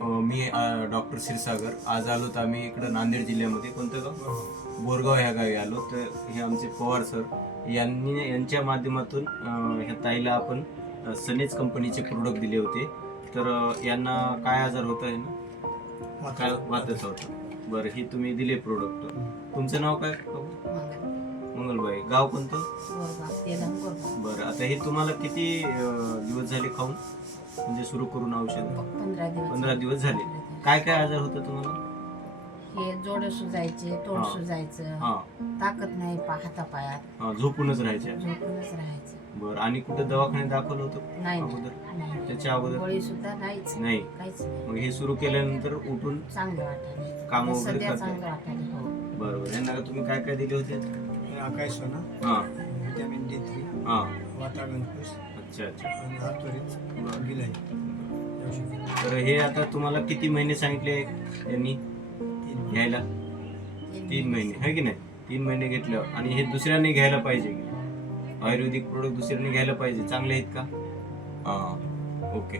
मी doctor Kshirsagar. आज आलोत आम्ही इकडं नांदेड जिल्ह्यामध्ये. कोणतं गाव? बोरगाव ह्या गावी आलो. तर हे आमचे पवार सर यांच्या माध्यमातून ह्या ताईला आपण सनेज कंपनीचे प्रोडक्ट दिले होते. तर यांना काय आजार होता आहे ना, काय वाताचा होता. बरं, हे तुम्ही दिले प्रोडक्ट. तुमचं नाव काय? मंगलबाई. गाव कोणतं? बरं, आता हे तुम्हाला किती दिवस झाले खाऊन, म्हणजे सुरू करून औषध? 15 दिवस झाले. काय काय आजार होता तुम्हाला? हे जोड सुजायचे, तोंड सुजायचं, ताकद नाही हातापायात, झोपूनच राहायच्या. झोपूनच राहायचं. बरं, आणि कुठे दवाखान्यात दाखवलं होतं नाही अगोदर? त्याच्या अगोदर गोळी सुद्धा नाहीच, नाही. काहीच नाही. मग हे सुरू केल्यानंतर उठून चांगलं वाटायला, काम वगैरे सध्या करता? चांगलं वाटायला. हो. बरोबर. यांना तुम्ही काय काय दिले होते? आकाश सोना, हा विटॅमिन D3, हा. वातावरण पुष अच्छा अच्छा. आणि हातोरीत गिलाई. तर हे आता तुम्हाला किती महिने सांगितले यांनी घ्यायला? 3 महिने, है की नाही? 3 महिने घेतलं. आणि हे दुसऱ्यांनी घ्यायला पाहिजे की आयुर्वेदिक प्रोडक्ट दुसऱ्यांनी घ्यायला पाहिजे? चांगले आहेत का? हा, ओके.